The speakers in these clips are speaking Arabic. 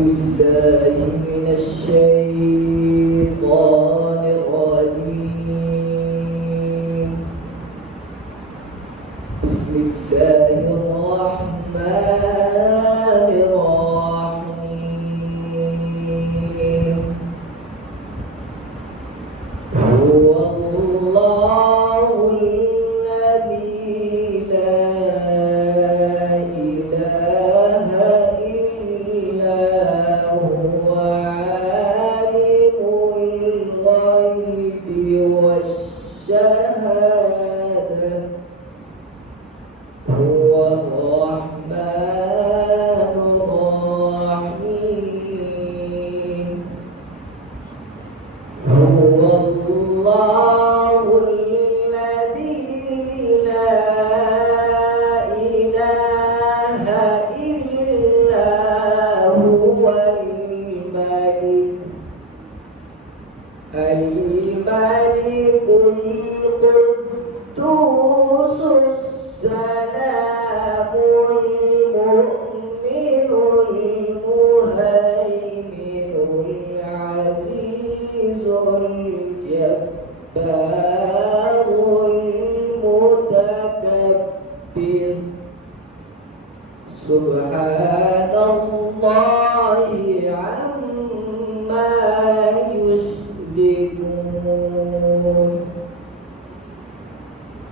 بالله من الشيطان الرجيم. بسم الله الرحمن الرحيم. هو الله الذي لا إله إلا هو عالم الغيب والشهادة. هو الرحمن الرحيم. هو الله الذي لا إله إلا هو الملك القدوس السلام المؤمن المهيمن العزيز الجبار المتكبر. سبحان الله عما يشركون.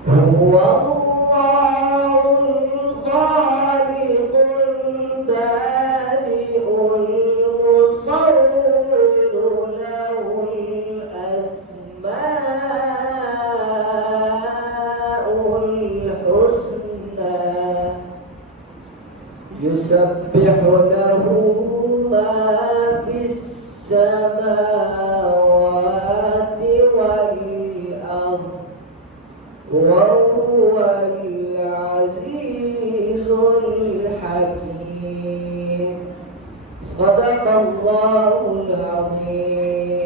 هو الله الخالق البارئ المصور له الأسماء الحسنى. يسبح له ما في السماوات والأرض وهو العزيز الحكيم. صدق الله العظيم.